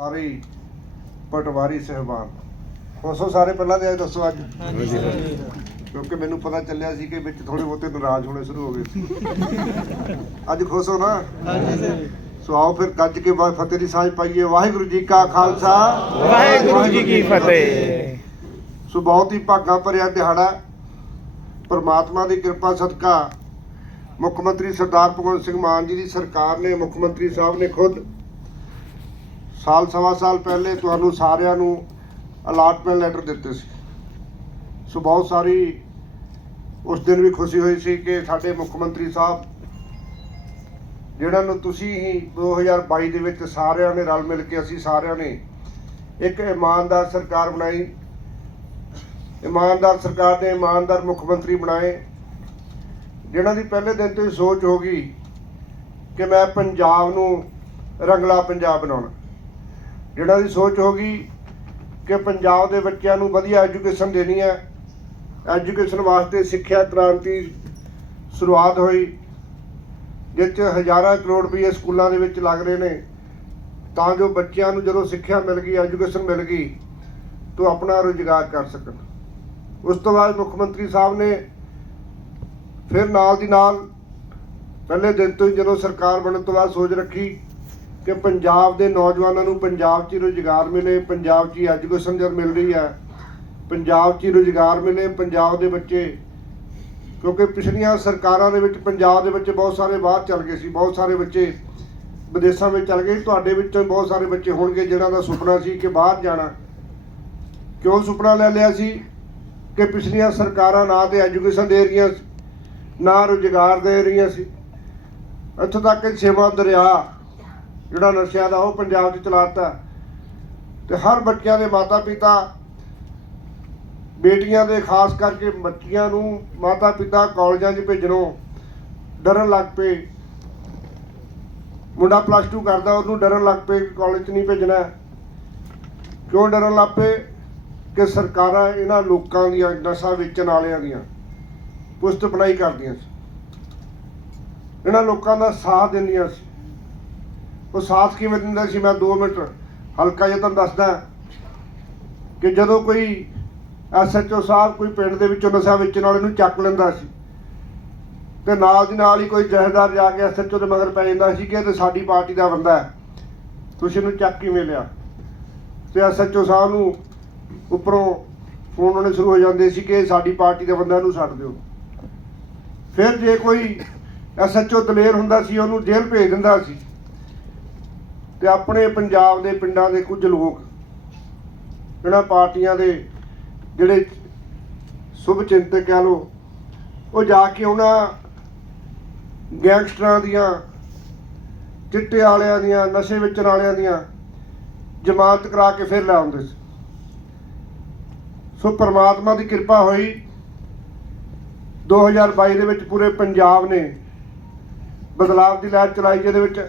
ਸਾਰੇ ਪਟਵਾਰੀ ਸਹਿਬਾਨ। ਹੋ ਸਾਰੇ ਪਹਿਲਾਂ ਤੇ ਅੱਜ ਦੱਸੋ ਅੱਜ। ਕਿਉਂਕਿ ਮੈਨੂੰ ਪਤਾ ਚੱਲਿਆ ਸੀ ਕਿ ਵਿੱਚ ਥੋੜੇ ਬਹੁਤੇ ਨਾਰਾਜ਼ ਹੋਣੇ ਸ਼ੁਰੂ ਹੋ ਗਏ ਸੀ। ਅੱਜ ਖੁਸ਼ ਹੋ ਨਾ? ਸੋ ਆਓ ਫਿਰ ਗੱਜ ਕੇ ਬਾਅਦ ਫਤਿਹ ਦੀ ਸਾਂਝ ਪਾਈਏ। ਵਾਹਿਗੁਰੂ ਜੀ ਕਾ ਖਾਲਸਾ। ਵਾਹਿਗੁਰੂ ਜੀ ਕੀ ਫਤਿਹ। ਸੋ ਬਹੁਤ ਹੀ ਭਾਗਾਂ ਭਰਿਆ ਦਿਹਾੜਾ। ਪਰਮਾਤਮਾ ਦੀ ਕਿਰਪਾ ਸਦਕਾ ਮੁੱਖ ਮੰਤਰੀ ਸਰਦਾਰ ਭਗਵੰਤ ਸਿੰਘ ਮਾਨ ਜੀ ਦੀ ਸਰਕਾਰ ਨੇ ਮੁੱਖ ਮੰਤਰੀ ਸਾਹਿਬ ਨੇ ਖੁਦ ਸਾਲ ਸਵਾ ਸਾਲ ਪਹਿਲੇ ਤੁਹਾਨੂੰ ਸਾਰਿਆਂ ਨੂੰ ਅਲਾਟਮੈਂਟ ਲੈਟਰ ਦਿੱਤੇ ਸੀ। ਸੋ ਬਹੁਤ ਸਾਰੀ ਉਸ ਦਿਨ ਵੀ ਖੁਸ਼ੀ ਹੋਈ ਸੀ ਕਿ ਸਾਡੇ ਮੁੱਖ ਮੰਤਰੀ ਸਾਹਿਬ ਜਿਹੜਾ ਨੂੰ ਤੁਸੀਂ ਹੀ 2022 ਦੇ ਵਿੱਚ ਸਾਰਿਆਂ ਨੇ ਰਲ ਮਿਲ ਕੇ ਅਸੀਂ ਸਾਰਿਆਂ ਨੇ ਇੱਕ ਇਮਾਨਦਾਰ ਸਰਕਾਰ ਬਣਾਈ। ਇਮਾਨਦਾਰ ਸਰਕਾਰ ਨੇ ਇਮਾਨਦਾਰ ਮੁੱਖ ਮੰਤਰੀ ਬਣਾਏ ਜਿਹਨਾਂ ਦੀ ਪਹਿਲੇ ਦਿਨ ਤੋਂ ਹੀ ਸੋਚ ਹੋ ਗਈ ਕਿ ਮੈਂ ਪੰਜਾਬ ਨੂੰ ਰੰਗਲਾ ਪੰਜਾਬ ਬਣਾਉਣਾ। ਜਿਹਨਾਂ ਦੀ ਸੋਚ ਹੋ ਗਈ ਕਿ ਪੰਜਾਬ ਦੇ ਬੱਚਿਆਂ ਨੂੰ ਵਧੀਆ ਐਜੂਕੇਸ਼ਨ ਦੇਣੀ ਹੈ, ਐਜੂਕੇਸ਼ਨ ਵਾਸਤੇ ਸਿੱਖਿਆ ਕ੍ਰਾਂਤੀ ਸ਼ੁਰੂਆਤ ਹੋਈ, ਜਿਸ 'ਚ ਹਜ਼ਾਰਾਂ ਕਰੋੜ ਰੁਪਏ ਸਕੂਲਾਂ ਦੇ ਵਿੱਚ ਲੱਗ ਰਹੇ ਨੇ, ਤਾਂ ਜੋ ਬੱਚਿਆਂ ਨੂੰ ਜਦੋਂ ਸਿੱਖਿਆ ਮਿਲ ਗਈ, ਐਜੂਕੇਸ਼ਨ ਮਿਲ ਗਈ, ਤਾਂ ਆਪਣਾ ਰੁਜ਼ਗਾਰ ਕਰ ਸਕਣ। ਉਸ ਤੋਂ ਬਾਅਦ ਮੁੱਖ ਮੰਤਰੀ ਸਾਹਿਬ ਨੇ ਫਿਰ ਨਾਲ ਦੀ ਨਾਲ ਪਹਿਲੇ ਦਿਨ ਤੋਂ ਹੀ ਜਦੋਂ ਸਰਕਾਰ ਬਣਨ ਤੋਂ ਬਾਅਦ ਸੋਚ ਰੱਖੀ ਕਿ ਪੰਜਾਬ ਦੇ ਨੌਜਵਾਨਾਂ ਨੂੰ ਪੰਜਾਬ 'ਚ ਹੀ ਰੁਜ਼ਗਾਰ ਮਿਲੇ ਪੰਜਾਬ 'ਚ ਹੀ ਐਜੂਕੇਸ਼ਨ ਜਦ ਮਿਲ ਰਹੀ ਹੈ ਪੰਜਾਬ 'ਚ ਹੀ ਰੁਜ਼ਗਾਰ ਮਿਲੇ ਪੰਜਾਬ ਦੇ ਬੱਚੇ ਕਿਉਂਕਿ ਪਿਛਲੀਆਂ ਸਰਕਾਰਾਂ ਦੇ ਵਿੱਚ ਪੰਜਾਬ ਦੇ ਬੱਚੇ ਬਹੁਤ ਸਾਰੇ ਬਾਹਰ ਚਲ ਗਏ ਸੀ ਬਹੁਤ ਸਾਰੇ ਬੱਚੇ ਵਿਦੇਸ਼ਾਂ ਵਿੱਚ ਚਲ ਗਏ ਤੁਹਾਡੇ ਵਿੱਚੋਂ ਬਹੁਤ ਸਾਰੇ ਬੱਚੇ ਹੋਣਗੇ ਜਿਹਨਾਂ ਦਾ ਸੁਪਨਾ ਸੀ ਕਿ ਬਾਹਰ ਜਾਣਾ। ਕਿਉਂ ਸੁਪਨਾ ਲੈ ਲਿਆ ਸੀ? ਕਿ ਪਿਛਲੀਆਂ ਸਰਕਾਰਾਂ ਨਾ ਤੇ ਐਜੂਕੇਸ਼ਨ ਦੇ ਰਹੀਆਂ ਸੀ, ਨਾ ਰੁਜ਼ਗਾਰ ਦੇ ਰਹੀਆਂ ਸੀ। ਇੱਥੋਂ ਤੱਕ ਕਿ ਸੇਵਾ ਦਰਿਆ ਜਿਹੜਾ ਨਸ਼ਿਆਂ ਦਾ ਉਹ ਪੰਜਾਬ 'ਚ ਚਲਾਤਾ। ਤੇ ਹਰ ਬੱਚਿਆਂ ਦੇ ਮਾਤਾ ਪਿਤਾ ਬੇਟੀਆਂ ਦੇ ਖਾਸ ਕਰਕੇ ਬੱਚੀਆਂ ਨੂੰ ਮਾਤਾ ਪਿਤਾ ਕਾਲਜਾਂ 'ਚ ਭੇਜਣੋਂ ਡਰਨ ਲੱਗ ਪਏ। ਮੁੰਡਾ ਪਲੱਸ 2 ਕਰਦਾ, ਉਹਨੂੰ ਡਰਨ ਲੱਗ ਪਏ ਕਾਲਜ 'ਚ ਨਹੀਂ ਭੇਜਣਾ। ਕਿਉਂ ਡਰਨ ਲੱਗ ਪਏ? ਕਿ ਸਰਕਾਰਾਂ ਇਹਨਾਂ ਲੋਕਾਂ ਦੀਆਂ ਨਸ਼ਾ ਵੇਚਣ ਵਾਲਿਆਂ ਦੀਆਂ ਪੁਸਤ ਬਣਾਈ ਕਰਦੀਆਂ ਸੀ। ਇਹਨਾਂ ਲੋਕਾਂ ਦਾ ਸਾਥ ਦਿੰਦੀਆਂ ਸੀ। ਉਹ ਸਾਥ ਕਿਵੇਂ ਦਿੰਦਾ ਸੀ? ਮੈਂ 2 ਮਿੰਟ ਹਲਕਾ ਜਿਹਾ ਤੁਹਾਨੂੰ ਦੱਸਦਾ ਕਿ ਜਦੋਂ ਕੋਈ ਐਸਐਚਓ ਸਾਹਿਬ ਕੋਈ ਪਿੰਡ ਦੇ ਵਿੱਚੋਂ ਨਸ਼ਾ ਵੇਚਣ ਵਾਲੇ ਨੂੰ ਚੱਕ ਲੈਂਦਾ ਸੀ ਤੇ ਨਾਲ ਦੀ ਨਾਲ ਹੀ ਕੋਈ ਜਹੇਦਾਰ ਜਾ ਕੇ ਐਸਐਚਓ ਦੇ ਮਗਰ ਪੈ ਜਾਂਦਾ ਸੀ ਕਿ ਇਹ ਤੇ ਸਾਡੀ ਪਾਰਟੀ ਦਾ ਬੰਦਾ ਹੈ। ਤੁਸੀਂ ਇਹਨੂੰ ਚੱਕ ਕਿਵੇਂ ਲਿਆ? ਤੇ ਐਸਐਚਓ ਸਾਹਿਬ ਨੂੰ ਉੱਪਰੋਂ ਫੋਨ ਆਉਣੇ ਸ਼ੁਰੂ ਹੋ ਜਾਂਦੇ ਸੀ ਕਿ ਸਾਡੀ ਪਾਰਟੀ ਦਾ ਬੰਦਾ ਇਹਨੂੰ ਛੱਡ ਦਿਓ। ਫਿਰ ਜੇ ਕੋਈ ਐਸਐਚਓ ਦਲੇਰ ਹੁੰਦਾ ਸੀ, ਉਹਨੂੰ ਜੇਲ੍ਹ ਭੇਜ ਦਿੰਦਾ ਸੀ। ਤੇ ਆਪਣੇ ਪੰਜਾਬ ਦੇ ਪਿੰਡਾਂ ਦੇ ਕੁਝ ਲੋਕ, ਇਹਨਾਂ ਪਾਰਟੀਆਂ ਦੇ ਜਿਹੜੇ ਸ਼ੁਭ ਚਿੰਤਕ ਕਹਿ ਲੋ ਉਹ ਜਾ ਕੇ ਉਹਨਾਂ ਗੈਂਗਸਟਰਾਂ ਦੀਆਂ, ਚਿੱਟੇ ਵਾਲਿਆਂ ਦੀਆਂ, ਨਸ਼ੇ ਵੇਚਣ ਵਾਲਿਆਂ ਦੀਆਂ ਜ਼ਮਾਨਤ ਕਰਾ ਕੇ ਫਿਰ ਲੈ ਆਉਂਦੇ ਸੀ। ਸੋ ਪ੍ਰਮਾਤਮਾ ਦੀ ਕਿਰਪਾ ਹੋਈ 2022 ਦੇ ਵਿੱਚ ਪੂਰੇ ਪੰਜਾਬ ਨੇ ਬਦਲਾਵ ਦੀ ਲਹਿਰ ਚਲਾਈ, ਜਿਹਦੇ ਵਿੱਚ